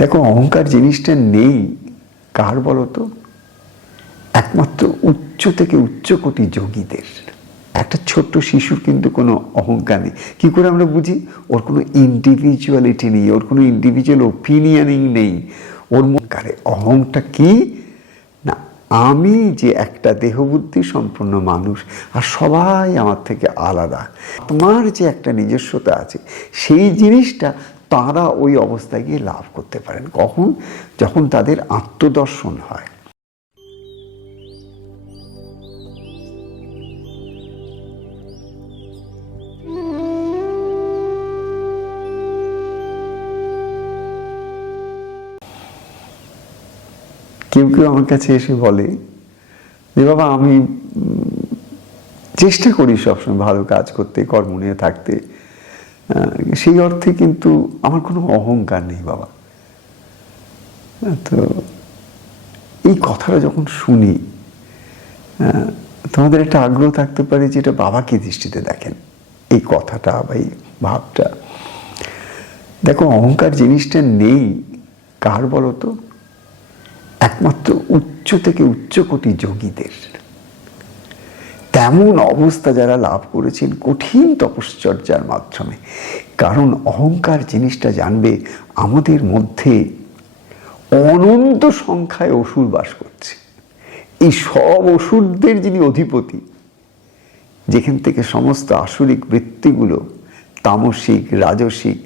দেখো, অহংকার জিনিসটা নেই কার বলতো? একমাত্র উচ্চ থেকে উচ্চ কোটি যোগীদের। একটা ছোট্ট শিশুর কিন্তু কোনো অহংকার নেই। কি করে আমরা বুঝি? ওর কোনো ইন্ডিভিজুয়ালিটি নেই, ওর কোনো ইন্ডিভিজুয়াল ওপিনিয়নিং নেই। ওর মনকারে অহংটা কি না, আমি যে একটা দেহবুদ্ধি সম্পন্ন মানুষ আর সবাই আমার থেকে আলাদা। তোমার যে একটা নিজস্বতা আছে, সেই জিনিসটা তারা ওই অবস্থায় গিয়ে লাভ করতে পারেন। কখন? যখন তাদের আত্মদর্শন হয়। কেউ কেউ আমার কাছে এসে বলে যে বাবা, আমি চেষ্টা করি সবসময় ভালো কাজ করতে, কর্ম নিয়ে থাকতে, সেই অর্থে কিন্তু আমার কোনো অহংকার নেই বাবা। তো এই কথাটা যখন শুনি, তোমাদের একটা আগ্রহ থাকতে পারে যে এটা বাবা কি দৃষ্টিতে দেখেন এই কথাটা বা এই ভাবটা। দেখো, অহংকার জিনিসটা নেই কার বলতো? একমাত্র উচ্চ থেকে উচ্চ কোটি যোগীদের। তেমন অবস্থা যারা লাভ করেছেন কঠিন তপশ্চর্যার মাধ্যমে। কারণ অহংকার জিনিসটা জানবে, আমাদের মধ্যে অনন্ত সংখ্যায় অসুর বাস করছে। এই সব অসুরদের যিনি অধিপতি, যেখান থেকে সমস্ত আসরিক বৃত্তিগুলো তামসিক, রাজসিক,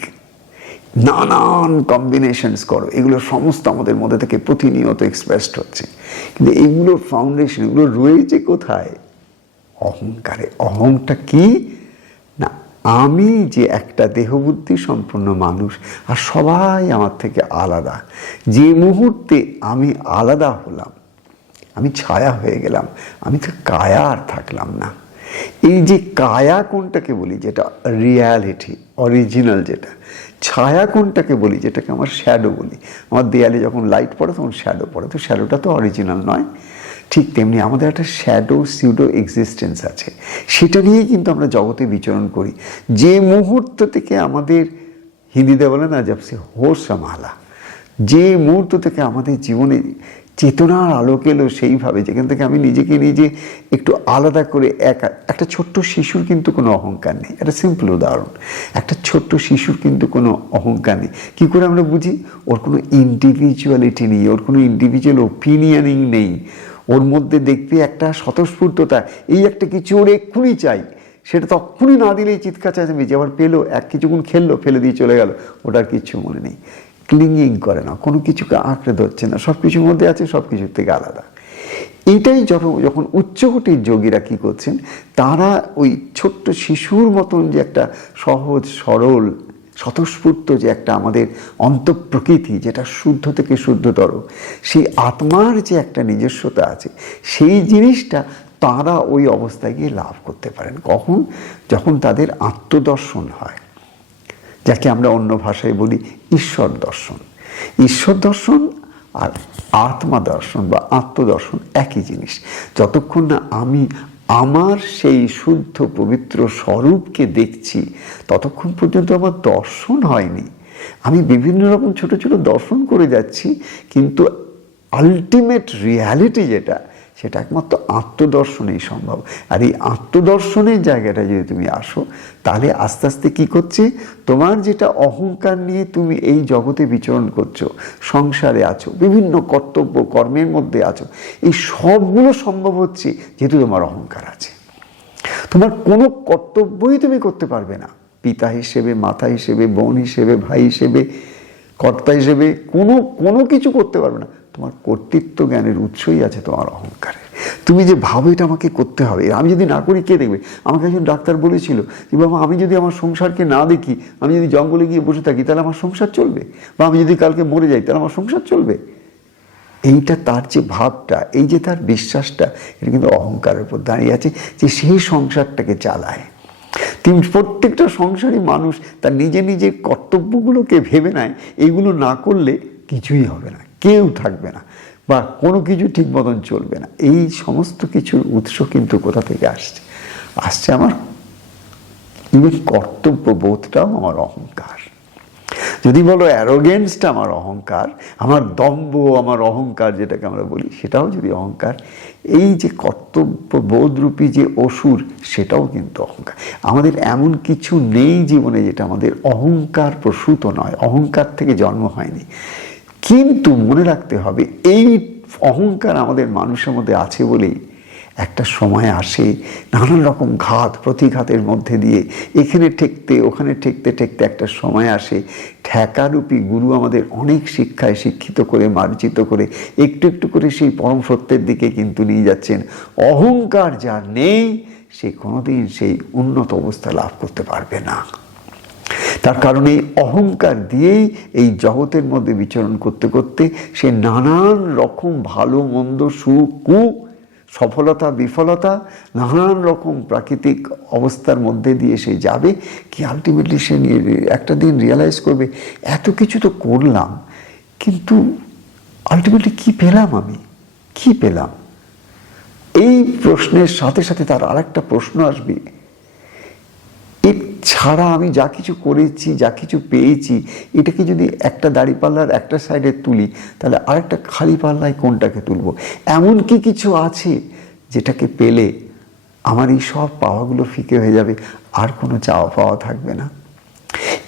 নানান কম্বিনেশনস করো, এগুলো সমস্ত আমাদের মধ্যে থেকে প্রতিনিয়ত এক্সপ্রেসড হচ্ছে। কিন্তু এগুলোর ফাউন্ডেশন, এগুলো রয়েছে কোথায়? অহংকারে। অহংটা কি না, আমি যে একটা দেহবুদ্ধি সম্পন্ন মানুষ আর সবাই আমার থেকে আলাদা। যে মুহূর্তে আমি আলাদা হলাম, আমি ছায়া হয়ে গেলাম, আমি তো কায়া আর থাকলাম না। এই যে কায়া কোনটাকে বলি, যেটা রিয়ালিটি অরিজিনাল, যেটা ছায়া কোনটাকে বলি, যেটাকে আমার শ্যাডো বলি। আমার দেয়ালে যখন লাইট পড়ে তখন শ্যাডো পড়ে, তো শ্যাডোটা তো অরিজিনাল নয়। ঠিক তেমনি আমাদের একটা শ্যাডো সিউডো এক্সিস্টেন্স আছে, সেটা নিয়েই কিন্তু আমরা জগতে বিচরণ করি। যে মুহূর্ত থেকে আমাদের, হিন্দিতে বলে না, জব সে হোশ সম্ভালা, যে মুহূর্ত থেকে আমাদের জীবনে চেতনার আলোক এলো, সেইভাবে যেখান থেকে আমি নিজেকে নিজে একটু আলাদা করে একটা ছোট্ট শিশুর কিন্তু কোনো অহংকার নেই। একটা সিম্পল উদাহরণ, একটা ছোট্ট শিশুর কিন্তু কোনো অহংকার নেই। কী করে আমরা বুঝি? ওর কোনো ইন্ডিভিজুয়ালিটি নেই, ওর কোনো ইন্ডিভিজুয়াল ওপিনিয়নিং নেই। ওর মধ্যে দেখবে একটা স্বতঃস্ফূর্ততা, এই একটা কিছু ওর এক্ষুনি চাই, সেটা তখনই না দিলেই চিৎকার চেঁচামেচি, আবার পেলো, কিছুক্ষণ খেললো, ফেলে দিয়ে চলে গেল, ওটার কিচ্ছু মনে নেই। ক্লিঙ্গিং করে না, কোনো কিছুকে আঁকড়ে ধরছে না, সব কিছুর মধ্যে আছে, সব কিছুর থেকে আলাদা। এইটাই যখন উচ্চকোটির যোগীরা কী করছেন, তারা ওই ছোট্ট শিশুর মতন যে একটা সহজ সরল স্বতঃস্ফূর্ত যে একটা আমাদের অন্তঃপ্রকৃতি, যেটা শুদ্ধ থেকে শুদ্ধতর, সেই আত্মার যে একটা নিজস্বতা আছে, সেই জিনিসটা তারা ওই অবস্থায় গিয়ে লাভ করতে পারেন। কখন? যখন তাদের আত্মদর্শন হয়, যাকে আমরা অন্য ভাষায় বলি ঈশ্বর দর্শন। ঈশ্বর দর্শন আর আত্মা দর্শন বা আত্মদর্শন একই জিনিস। যতক্ষণ না আমি আমার সেই শুদ্ধ পবিত্র স্বরূপকে দেখছি, ততক্ষণ পর্যন্ত আমার দর্শন হয়নি। আমি বিভিন্ন রকম ছোট ছোট দর্শন করে যাচ্ছি, কিন্তু আলটিমেট রিয়ালিটি যেটা, সেটা একমাত্র আত্মদর্শনেই সম্ভব। আর এই আত্মদর্শনের জায়গাটা যদি তুমি আসো, তাহলে আস্তে আস্তে কী করছে, তোমার যেটা অহংকার নিয়ে তুমি এই জগতে বিচরণ করছো, সংসারে আছো, বিভিন্ন কর্তব্য কর্মের মধ্যে আছো, এই সবগুলো সম্ভব হচ্ছে যেহেতু তোমার অহংকার আছে। তোমার কোনো কর্তব্যই তুমি করতে পারবে না, পিতা হিসেবে, মাতা হিসেবে, বোন হিসেবে, ভাই হিসেবে, কর্তা হিসেবে কোনো কিছু করতে পারবে না। তোমার কর্তৃত্ব জ্ঞানের উৎসই আছে তোমার অহংকারে। তুমি যে ভাবো এটা আমাকে করতে হবে, আমি যদি না করি কে দেখবে? আমাকে একজন ডাক্তার বলেছিল যে বাবা, আমি যদি আমার সংসারকে না দেখি, আমি যদি জঙ্গলে গিয়ে বসে থাকি, তাহলে আমার সংসার চলবে? বা আমি যদি কালকে মরে যাই, তাহলে আমার সংসার চলবে? এইটা তার যে ভাবটা, এই যে তার বিশ্বাসটা, এটা কিন্তু অহংকারের উপর দাঁড়িয়ে আছে, যে সেই সংসারটাকে চালায়। প্রত্যেকটা সংসারী মানুষ তার নিজের কর্তব্যগুলোকে ভেবে নেয়, এইগুলো না করলে কিছুই হবে না, কেউ থাকবে না, বা কোনো কিছু ঠিক মতন চলবে না। এই সমস্ত কিছুর উৎস কিন্তু কোথা থেকে আসছে আমার ইভেন কর্তব্যবোধটাও আমার অহংকার। যদি বলো অ্যারোগেন্সটা আমার অহংকার, আমার দম্ভ, আমার অহংকার যেটাকে আমরা বলি, সেটাও যদি অহংকার, এই যে কর্তব্য বোধরূপী যে অসুর, সেটাও কিন্তু অহংকার। আমাদের এমন কিছু নেই জীবনে যেটা আমাদের অহংকার প্রসূত নয়, অহংকার থেকে জন্ম হয়নি। কিন্তু মনে রাখতে হবে, এই অহংকার আমাদের মানুষের মধ্যে আছে বলেই একটা সময় আসে নানান রকম ঘাত প্রতিঘাতের মধ্যে দিয়ে এখানে ঠেকতে ওখানে ঠেকতে ঠেকতে একটা সময় আসে ঠেকারূপী গুরু আমাদের অনেক শিক্ষায় শিক্ষিত করে, মার্জিত করে, একটু একটু করে সেই পরম সত্যের দিকে কিন্তু নিয়ে যাচ্ছেন। অহংকার যার নেই, সে কোনোদিন সেই উন্নত অবস্থা লাভ করতে পারবে না। তার কারণে অহংকার দিয়েই এই জগতের মধ্যে বিচরণ করতে করতে সে নানান রকম ভালো মন্দ, সুখ কুখ, সফলতা বিফলতা, নানান রকম প্রাকৃতিক অবস্থার মধ্যে দিয়ে সে যাবে, কি আলটিমেটলি সে একটা দিন রিয়েলাইজ করবে, এত কিছু তো করলাম, কিন্তু আলটিমেটলি কি পেলাম, আমি কি পেলাম? এই প্রশ্নের সাথে সাথে তার আরেকটা প্রশ্ন আসবে, ছাড়া আমি যা কিছু করেছি, যা কিছু পেয়েছি, এটাকে যদি একটা দাড়িপাল্লার একটা সাইডে তুলি, তাহলে আরেকটা খালি পাল্লায় কোনটাকে তুলব? এমন কি কিছু আছে যেটাকে পেলে আমার এই সব পাওয়াগুলো ফিকে হয়ে যাবে, আর কোনো চাওয়া পাওয়া থাকবে না?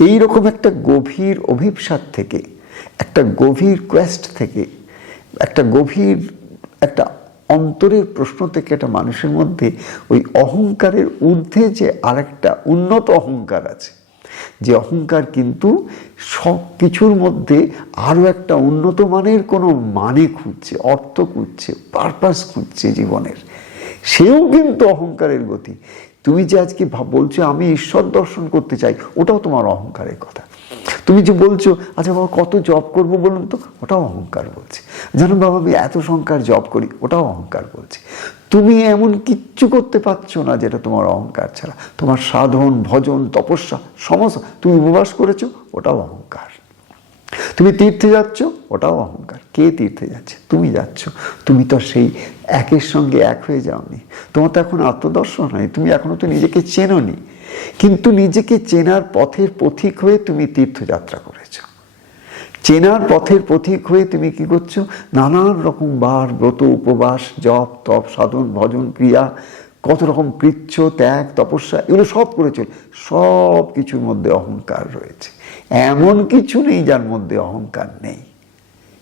এই রকম একটা গভীর অভিপ্সাদ থেকে, একটা গভীর কোয়েস্ট থেকে, একটা গভীর একটা অন্তরের প্রশ্ন থেকে একটা মানুষের মধ্যে ওই অহংকারের ঊর্ধ্বে যে আরেকটা উন্নত অহংকার আছে, যে অহংকার কিন্তু সব কিছুর মধ্যে আরও একটা উন্নত মানের কোনো মানে খুঁজছে, অর্থ খুঁজছে, পারপাস খুঁজছে জীবনের, সেও কিন্তু অহংকারের গতি। তুমি যে আজকে বলছো আমি ঈশ্বর দর্শন করতে চাই, ওটাও তোমার অহংকারের কথা। তুমি যে বলছো আচ্ছা বাবা কত জব করবো বলুন তো, ওটাও অহংকার বলছে। জানো বাবা আমি এত সংখ্যার জব করি, ওটাও অহংকার বলছে। তুমি এমন কিচ্ছু করতে পারছো না যেটা তোমার অহংকার ছাড়া, তোমার সাধন ভজন তপস্যা সমস্ত, তুমি উপবাস করেছো, ওটাও অহংকার। তুমি তীর্থে যাচ্ছ, ওটাও অহংকার। কে তীর্থে যাচ্ছে? তুমি যাচ্ছ। তুমি তো সেই একের সঙ্গে এক হয়ে যাওনি, তোমার তো এখন আত্মদর্শন হয়, তুমি এখনো তো নিজেকে চেনোনি, কিন্তু নিজেকে চেনার পথের পথিক হয়ে তুমি তীর্থযাত্রা করেছ। চেনার পথের পথিক হয়ে তুমি কি করছো? নানান রকম বার ব্রত উপবাস জপ তপ সাধন ভজন ক্রিয়া, কত রকম কৃচ্ছ ত্যাগ তপস্যা, এগুলো সব করেছো। সব কিছুর মধ্যে অহংকার রয়েছে, এমন কিছু নেই যার মধ্যে অহংকার নেই।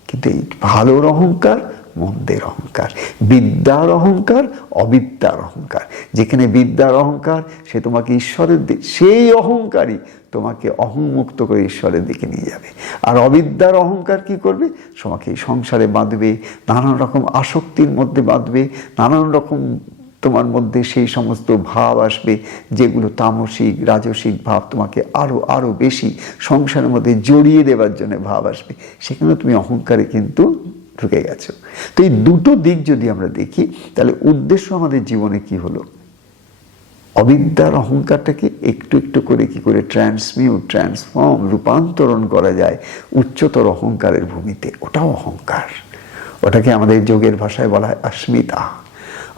কিন্তু এই ভালোর অহংকার, মন্দের অহংকার, বিদ্যার অহংকার, অবিদ্যার অহংকার। যেখানে বিদ্যার অহংকার, সে তোমাকে ঈশ্বরের দিকে, সেই অহংকারই তোমাকে অহংমুক্ত করে ঈশ্বরের দিকে নিয়ে যাবে। আর অবিদ্যার অহংকার কি করবে? তোমাকে এই সংসারে বাঁধবে, নানান রকম আসক্তির মধ্যে বাঁধবে, নানান রকম তোমার মধ্যে সেই সমস্ত ভাব আসবে যেগুলো তামসিক রাজসিক ভাব, তোমাকে আরো আরো বেশি সংসারের মধ্যে জড়িয়ে দেওয়ার জন্য ভাব আসবে। সেখানে তুমি অহংকারে কিন্তু ঢুকে গেছো। তো এই দুটো দিক যদি আমরা দেখি, তাহলে উদ্দেশ্য আমাদের জীবনে কি হলো? অবিদ্যার অহংকারটাকে একটু একটু করে কি করে ট্রান্সফর্ম রূপান্তরণ করা যায় উচ্চতর অহংকারের ভূমিতে, ওটাও অহংকার। ওটাকে আমাদের যোগের ভাষায় বলা হয় অস্মিতা।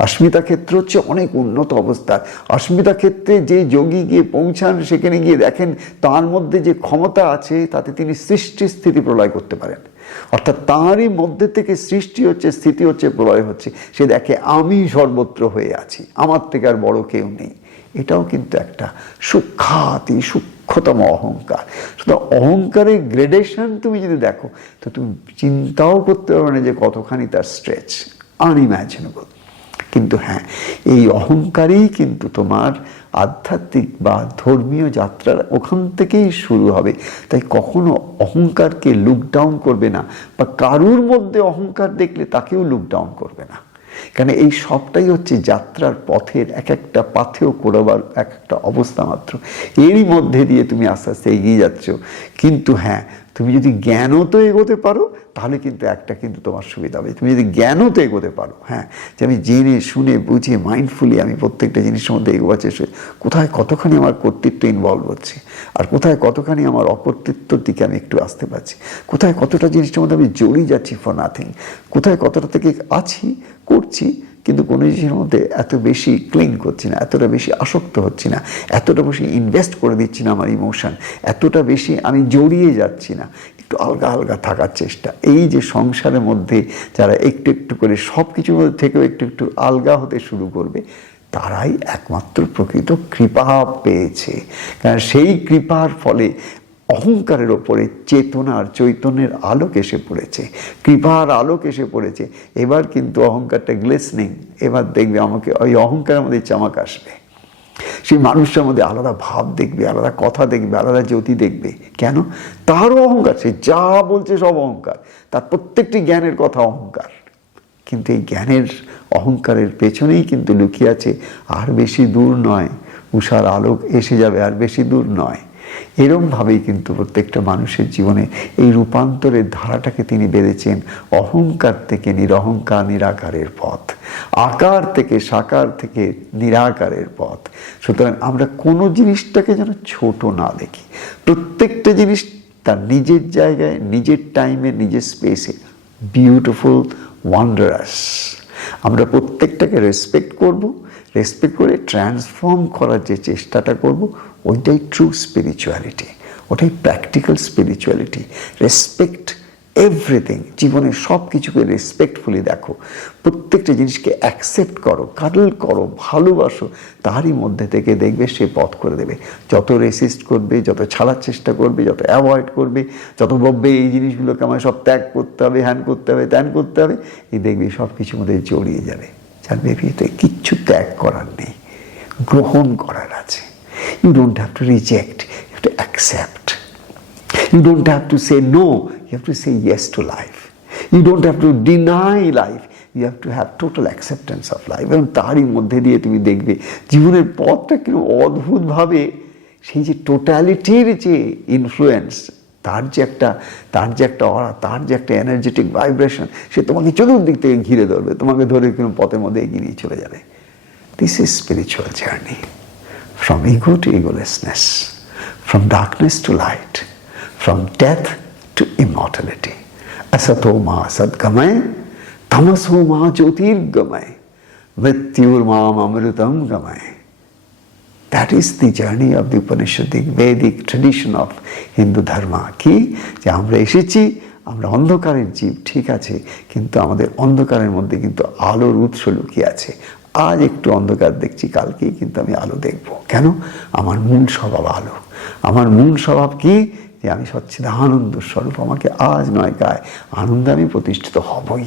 অস্মিতা ক্ষেত্র হচ্ছে অনেক উন্নত অবস্থা। অস্মিতা ক্ষেত্রে যে যোগী গিয়ে পৌঁছান, সেখানে গিয়ে দেখেন তার মধ্যে যে ক্ষমতা আছে, তাতে তিনি সৃষ্টি স্থিতি প্রলয় করতে পারেন। অর্থাৎ তাঁরই মধ্যে থেকে সৃষ্টি হচ্ছে, স্থিতি হচ্ছে, প্রলয় হচ্ছে। সে দেখে আমি সর্বত্র হয়ে আছি, আমার থেকে আর বড় কেউ নেই। এটাও কিন্তু একটা সূক্ষ্মাতি সূক্ষ্মতম অহংকার। শুধু অহংকারের গ্রেডেশন তুমি যদি দেখো, তো তুমি চিন্তাও করতে পারবে না যে কতখানি তার স্ট্রেচ, আনইম্যাজিনেবল। কিন্তু হ্যাঁ, এই অহংকারেই কিন্তু তোমার আধ্যাত্মিক বা ধর্মীয় যাত্রার ওখান থেকেই শুরু হবে। তাই কখনো অহংকারকে লুক ডাউন করবে না, বা কারুর মধ্যে অহংকার দেখলে তাকেও লুক ডাউন করবে না। কারণ এই সবটাই হচ্ছে যাত্রার পথের এক একটা পাথেয় করবার এক একটা অবস্থা মাত্র। এরই মধ্যে দিয়ে তুমি আস্তে আস্তে এগিয়ে যাচ্ছ। কিন্তু হ্যাঁ, তুমি যদি জ্ঞানত এগোতে পারো, তাহলে কিন্তু একটা কিন্তু তোমার সুবিধা হবে। তুমি যদি জ্ঞানত এগোতে পারো, হ্যাঁ, যে আমি জেনে শুনে বুঝে মাইন্ডফুলি আমি প্রত্যেকটা জিনিসের মধ্যে এগোবার চেষ্টা, কোথায় কতখানি আমার কর্তৃত্ব ইনভলভ হচ্ছে, আর কোথায় কতখানি আমার অকর্তৃত্বর দিকে আমি একটু আসতে পারছি, কোথায় কতটা জিনিসটার মধ্যে আমি জড়িয়ে যাচ্ছি ফর নাথিং, কোথায় কতটা থেকে আছি করছি, কিন্তু কোনো জিনিসের মধ্যে এত বেশি ক্লিং করছি না, এতটা বেশি আসক্ত হচ্ছি না, এতটা বেশি ইনভেস্ট করে দিচ্ছি না আমার ইমোশন, এতটা বেশি আমি জড়িয়ে যাচ্ছি না, একটু আলগা আলগা থাকার চেষ্টা। এই যে সংসারের মধ্যে যারা একটু একটু করে সব কিছুর মধ্যে থেকেও একটু একটু আলগা হতে শুরু করবে, তারাই একমাত্র প্রকৃত কৃপা পেয়েছে। কারণ সেই কৃপার ফলে অহংকারের ওপরে চেতনার চৈতন্যের আলোক এসে পড়েছে, কৃপার আলোক এসে পড়েছে। এবার কিন্তু অহংকারটা গ্লেসনিং, এবার দেখবে আমাকে ওই অহংকারের মধ্যে চামাক আসবে, সেই মানুষটার মধ্যে আলাদা ভাব দেখবে, আলাদা কথা দেখবে, আলাদা জ্যোতি দেখবে। কেন? তারও অহংকার, সে যা বলছে সব অহংকার, তার প্রত্যেকটি জ্ঞানের কথা অহংকার। কিন্তু এই জ্ঞানের অহংকারের পেছনেই কিন্তু লুকিয়ে আছে আর বেশি দূর নয়, উষার আলোক এসে যাবে, আর বেশি দূর নয়। এরমভাবেই কিন্তু প্রত্যেকটা মানুষের জীবনে এই রূপান্তরের ধারাটাকে তিনি বেঁধেছেন। অহংকার থেকে নিরহংকার, নিরাকারের পথ, আকার থেকে সাকার থেকে নিরাকারের পথ। সুতরাং আমরা কোনো জিনিসটাকে যেন ছোট না দেখি, প্রত্যেকটা জিনিস তার নিজের জায়গায়, নিজের টাইমে, নিজের স্পেসে বিউটিফুল, ওয়ান্ডারাস। আমরা প্রত্যেকটাকে রেসপেক্ট করব, রেসপেক্ট করে ট্রান্সফর্ম করার যে চেষ্টাটা করব, ওইটাই ট্রু স্পিরিচুয়ালিটি, ওটাই প্র্যাকটিক্যাল স্পিরিচুয়ালিটি। রেসপেক্ট এভরিথিং, জীবনের সব কিছুকে রেসপেক্টফুলি দেখো, প্রত্যেকটা জিনিসকে অ্যাকসেপ্ট করো, কাডল করো, ভালোবাসো, তারই মধ্যে থেকে দেখবে সে পথ করে দেবে। যত রেসিস্ট করবে, যত ছাড়ার চেষ্টা করবে, যত অ্যাভয়েড করবে, যত ভাববে এই জিনিসগুলোকে আমায় সব ত্যাগ করতে হবে, হ্যান করতে হবে, ত্যান করতে হবে, এই দেখবে সব কিছুর মধ্যে জড়িয়ে যাবে। জানবে এতে কিচ্ছু ত্যাগ করার নেই, গ্রহণ করার আছে। You don't have to reject, you have to accept. You don't have to say no, you have to say yes to life. You don't have to deny life, you have to have total acceptance of life. এবং তারই মধ্যে দিয়ে তুমি দেখবে জীবনের পথটা কিন্তু অদ্ভুতভাবে সেই যে টোটালিটির যে ইনফ্লুয়েন্স, তার যে একটা অরা, তার যে একটা এনার্জেটিক ভাইব্রেশন, সে তোমাকে চতুর্দিক থেকে ঘিরে ধরবে, তোমাকে ধরে কোনো পথের মধ্যে এগিয়ে নিয়ে চলে যাবে। This is spiritual journey, from ego to egolessness, from darkness to light, from death to immortality. Asato ma sadgamay, tamaso ma jyotirgamay, mrityur ma amritam gamay. That is the journey of the Upanishadic Vedic tradition of Hindu Dharma. কি যে আমরা এসেছি, আমরা অন্ধকারের জীব, ঠিক আছে, কিন্তু আমাদের অন্ধকারের মধ্যে কিন্তু আলোর উৎস লুকিয়ে আছে। আজ একটু অন্ধকার দেখছি, কালকেই কিন্তু আমি আলো দেখব। কেন? আমার মূল স্বভাব আলো। আমার মূল স্বভাব কি? যে আমি সচ্চিদানন্দ স্বরূপ। আমাকে আজ নয় কায় আনন্দে আমি প্রতিষ্ঠিত হবই।